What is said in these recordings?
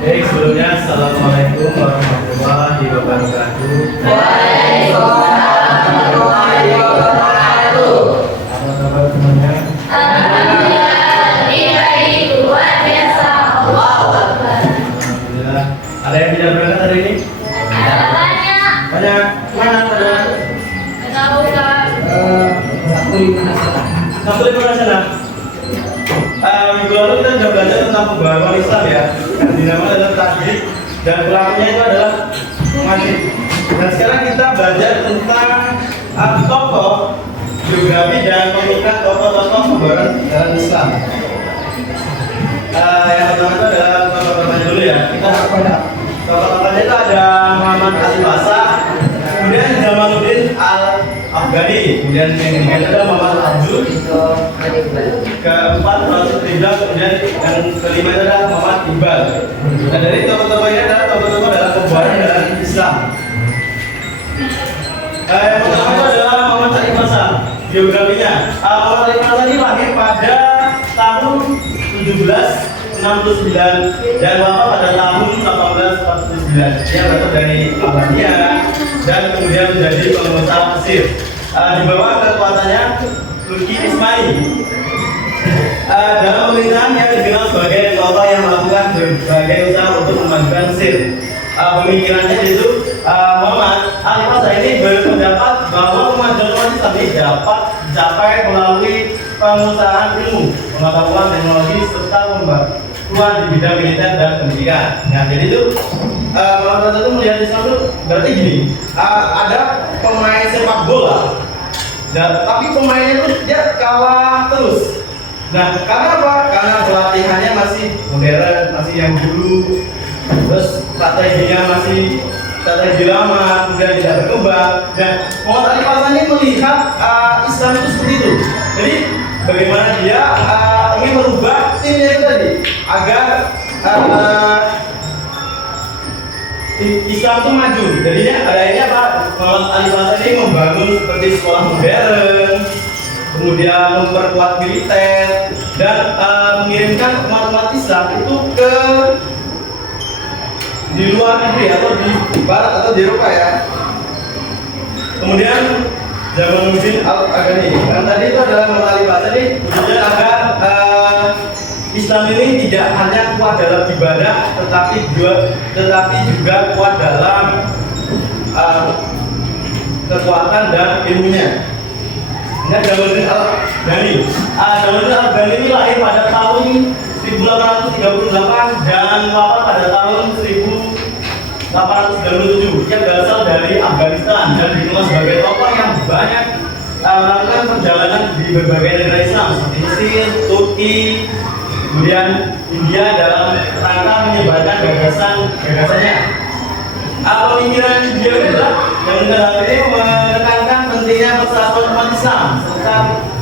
Baik, sebelumnya Assalamualaikum warahmatullahi wabarakatuh. Waalaikumsalam warahmatullahi wabarakatuh. Apa kabar semuanya? Alhamdulillah, baik, luar biasa. Allahu Akbar. Alhamdulillah. Ada yang tidak berangkat hari ini? Ada banyak. Banyak. Mana pada? Tahu Kak? Satu lima sana. Minggu lalu kita sudah belajar tentang pembaharuan Islam ya, yang dinamakan adalah tasbih dan pelakunya itu adalah masjid. Dan sekarang kita belajar tentang tokoh, biografi dan pemikiran tokoh-tokoh pembaruan dalam Islam. Yang pertama itu adalah tokoh-tokohnya dulu ya. Kita tokoh-tokohnya itu ada Muhammad Al-Basa, kemudian Jamaluddin Al-Afghani, kemudian yang ketiga itu adalah Muhammad Abdul, keempat Rasul Rizal, kemudian yang kelima itu adalah Muhammad Iqbal. Dan dari tokoh-tokoh ini adalah tokoh-tokoh dalam pembaruan dalam Islam. Yang pertama itu adalah Muhammad Al-Basa, biografinya. Muhammad Al-Basa ini lahir pada tahun 1769 dan wafat pada tahun 1849. Dia berasal dari Albania dan kemudian menjadi pengusaha Mesir. Di bawah kekuatannya Turki Ismail. Dalam pemerintahan yang dikenal sebagai tokoh yang melakukan berbagai usaha untuk memajukan Mesir. Pemikirannya itu Muhammad Al-Basa ini berpendapat bahwa kemajuan umat Islam ini dapat dicapai melalui pengusahaan ilmu, pengetahuan teknologi serta pembaruan di bidang militer dan pendidikan. Nah, jadi itu Muhammad itu melihat Islam itu berarti gini, ada pemain sepak bola, tapi pemainnya itu dia kalah terus. Nah, karena apa? Karena pelatihannya masih modern, masih yang dulu, terus strateginya masih strategi lama, kemudian tidak berkembang. Dan Muhammad Al-Basa ini melihat Islam itu seperti itu. Jadi bagaimana dia ingin merubah timnya itu tadi agar Islam itu maju. Jadinya adanya apa? Muhammad Al-Basa ini membangun seperti sekolah modern, kemudian memperkuat militer dan mengirimkan umat-umat Islam itu ke di luar negeri atau di barat atau di Eropa ya. Kemudian Jamaluddin Al-Afghani, yang tadi itu adalah Muhammad Al-Basa ini tujuan agar Islam ini tidak hanya kuat dalam ibadah, tetapi juga kuat dalam kekuatan dan ilmunya. Ini Jamaluddin Al-Afghani. Jamaluddin Al-Afghani ini lahir pada tahun 1838 dan wafat pada tahun 1897. Dia berasal dari Afghanistan dan dikenal sebagai tokoh yang banyak melakukan perjalanan di berbagai negara Islam seperti Mesir, Turki, kemudian India dalam rangka menyebarkan gagasannya. Pemikiran dia adalah yang ini menekankan pentingnya persatuan umat Islam serta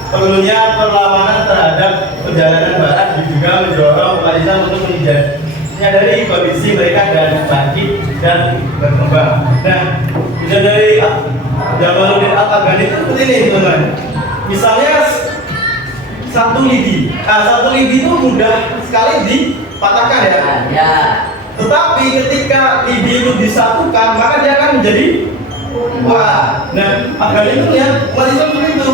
perlunya perlawanan terhadap perjalanan barat, juga mendorong umat Islam untuk menyadari kondisi mereka dan bangkit dan berkembang. Nah, bisa dari Jamaluddin Al-Afghani itu seperti ini teman-teman. Misalnya satu lidi itu mudah sekali dipatahkan ya. Tetapi ketika lidi itu disatukan, maka dia akan menjadi wah. Nah, Afghani itu lihat umat Islam seperti itu.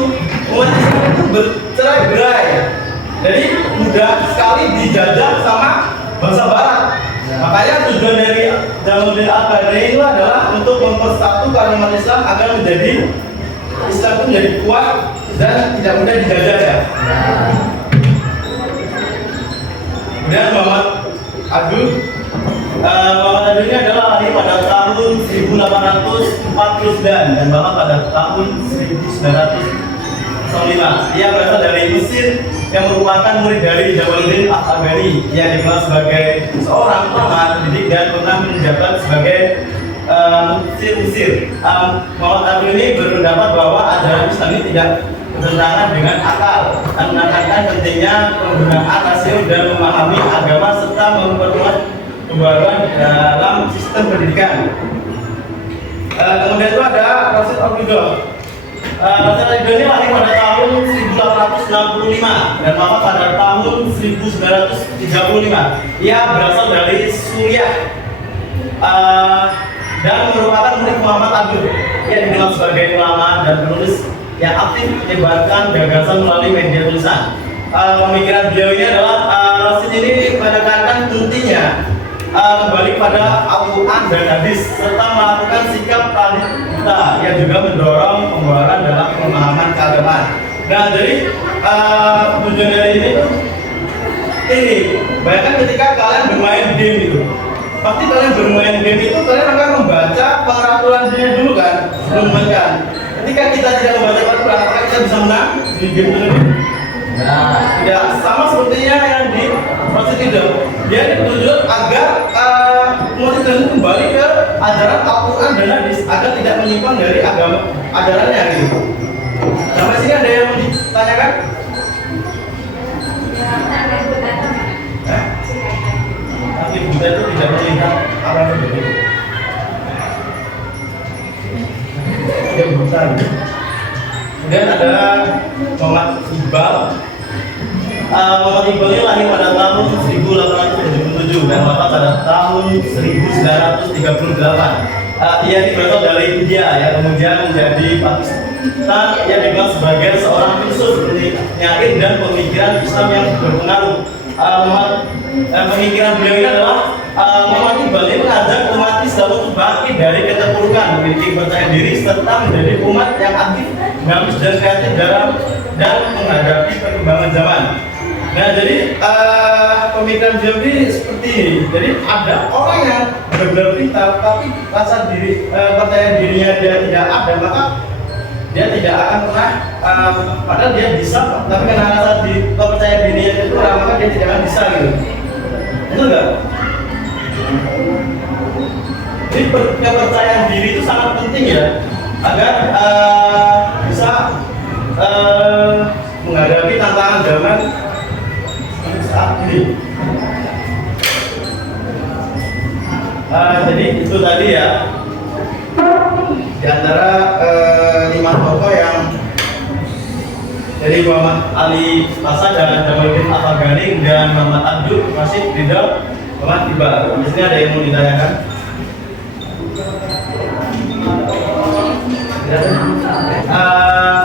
Umat Islam itu bercerai-berai, jadi mudah sekali dijajah sama bangsa Barat. Makanya tujuan dari Jamaluddin Al-Afghani itu adalah untuk mempersatukan umat Islam agar menjadi Islam itu menjadi kuat dan tidak mudah dijajah ya. Kemudian Muhammad Abdul ini adalah lahir pada tahun 1849 dan wafat pada tahun 1905. Dia berasal dari Mesir yang merupakan murid dari Jamaluddin Al-Afghani yang dikenal sebagai seorang ulama pendidik dan pernah menjabat sebagai Mesir. Muhammad Abdul ini berpendapat bahwa ajaran Islam ini tidak bertentangan dengan akal dan menekankan pentingnya penggunaan rasio dan memahami agama serta memperkuat pembaruan dalam sistem pendidikan. Kemudian itu ada Rasul Abdullah. Rasul Ridho ini lahir pada tahun 1865 dan wafat pada tahun 1935. Ia berasal dari Suriah dan merupakan murid Muhammad Abdul. Ia dikenal sebagai ulama dan penulis yang aktif menyebarkan gagasan melalui media tulisan. Pemikiran beliau ini adalah Rasul ini menekankan pentingnya kembali pada Al-Quran dan hadis serta melakukan sikap talita yang juga mendorong pembaharan dalam pemahaman keagamaan. Nah, jadi tujuan dari ini bayangkan ketika kalian bermain game itu, pasti kalian bermain game itu kalian akan membaca peraturannya dulu kan, sebelum mainkan. Ketika kita tidak membaca peraturan, apakah kita bisa menang di game itu? Nah, tidak, sama sepertinya yang di Rasul Ridho. Dia dituntut agar umat Islam kembali ke ajaran Al-Quran dan hadis agar tidak menyimpang dari agama ajarannya gitu. Sampai sini ada yang mau ditanyakan? Tapi kita itu tidak melihat apa yang berbeda. Dia buta. Kemudian ada Muhammad Iqbal. Muhammad Iqbal ini lahir pada tahun 1877 dan wafat pada tahun 1938. Ia berasal dari India ya, kemudian menjadi Pakistan. Ia dikenal sebagai seorang filsuf penyair dan pemikiran Islam yang berpengaruh. Pemikiran beliau ini adalah Muhammad Iqbal ini mengajak umat Islam untuk bangkit dari keterpurukan, memiliki percaya diri serta menjadi umat yang aktif, dinamis dan kreatif dan menghadapi perkembangan zaman. Nah, jadi pemikiran beliau ini seperti ini. Jadi ada orang yang benar-benar pintar, tapi rasa percaya dirinya dia tidak ada, maka dia tidak akan pernah. Padahal dia bisa, tapi karena rasa percaya dirinya itu kurang, maka dia tidak akan bisa gitu. Itu enggak? Jadi kepercayaan diri itu sangat penting ya, agar bisa menghadapi tantangan zaman saat ini. Jadi itu tadi ya, di antara 5 tokoh yang dari Muhammad Ali Hasan dan Jamaluddin Al-Afghani dan Muhammad Abdul Rasul Ridho, Muhammad Iqbal. Di sini ada yang mau ditanyakan?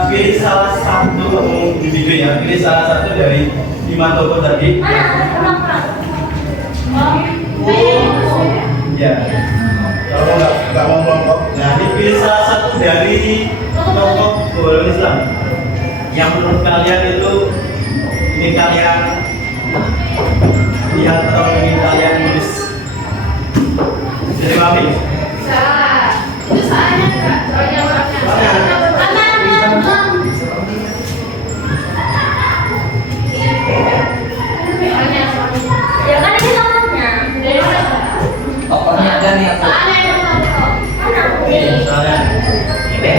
Pilih salah satu individu ya, pilih salah satu dari 5 tokoh tadi. Ya, kalau nggak mau kelompok, nah dipilih salah satu dari tokoh golongan Islam yang menurut kalian itu ingin kalian lihat atau ingin kalian nulis. Jadi mami. Itu soalnya enggak, soalnya orangnya. Ya kan ini tokohnya. Tokohnya ada nih aku. Misalnya, ini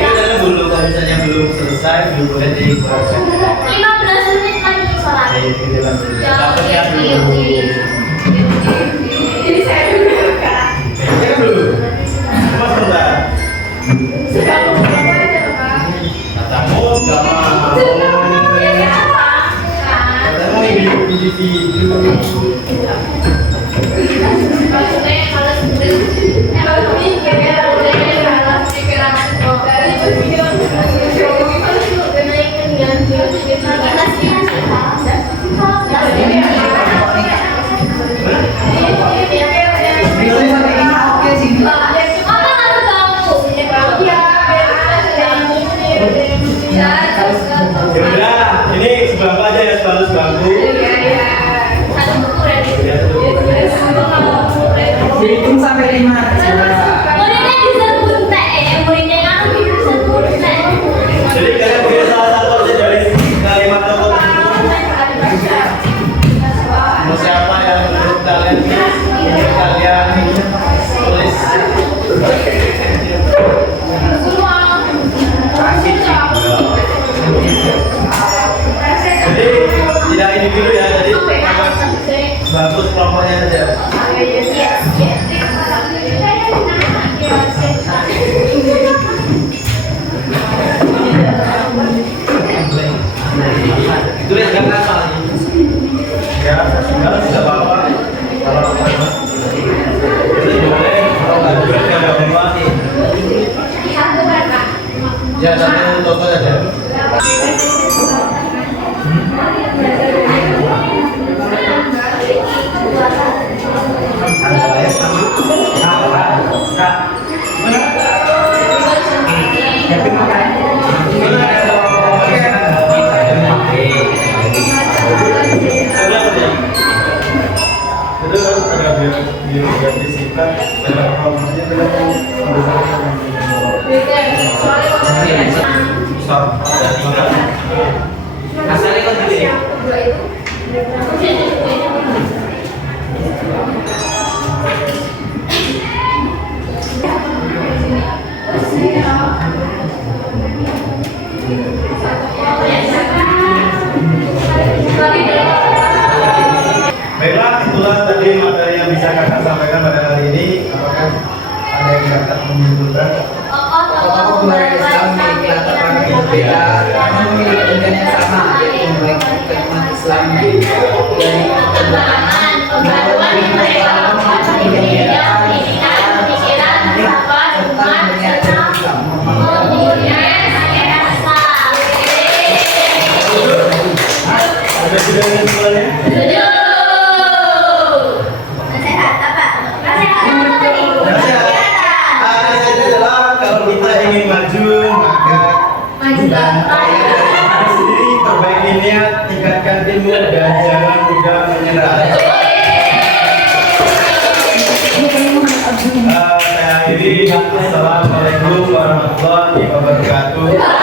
kalian dulu kalau misalnya belum selesai belum boleh dikoreksi. 15 menit lagi sholat. Dapatnya dulu. Jadi saya dulu kan. Saya dulu. Cuma sebentar. Katamu nggak mau. Katamu individu. Yaudah, ini sebangku aja ya, sebangku. Hitung sampai 5. Muridnya disebut teh, muridnya kan disebut teh. Jadi kalian pilih salah satu aja dari kalimat tokoh itu. Mau siapa yang menurut kalian ingin kalian tulis? Jadi tidak individu ya, jadi bagus kelompoknya saja. Yes, yes. dan fisika dalam promosinya dalam Asalnya kan dulu ya. Baiklah, itulah tadi materi yang bisa kakak sampaikan pada hari ini. Apakah ada yang kakak menyimpulkan? Tokoh budaya Islam memiliki latar belakang yang berbeda, namun memiliki tujuan yang sama, yaitu membaikkan umat Islam dari Perkembangan, pembaruan intelektual, pendidikan, pikiran, pengetahuan, umat, serta kemudian rasa. Ada sudah yang semuanya? Setuju. Nasihat apa? Nasihat apa tadi? Nasihat adalah kalau kita ingin maju maka Maju dan gampang. kita sendiri perbaiki niat, tingkatkan ilmu dan jangan mudah menyerah. Saya akhiri. Assalamualaikum warahmatullahi wabarakatuh.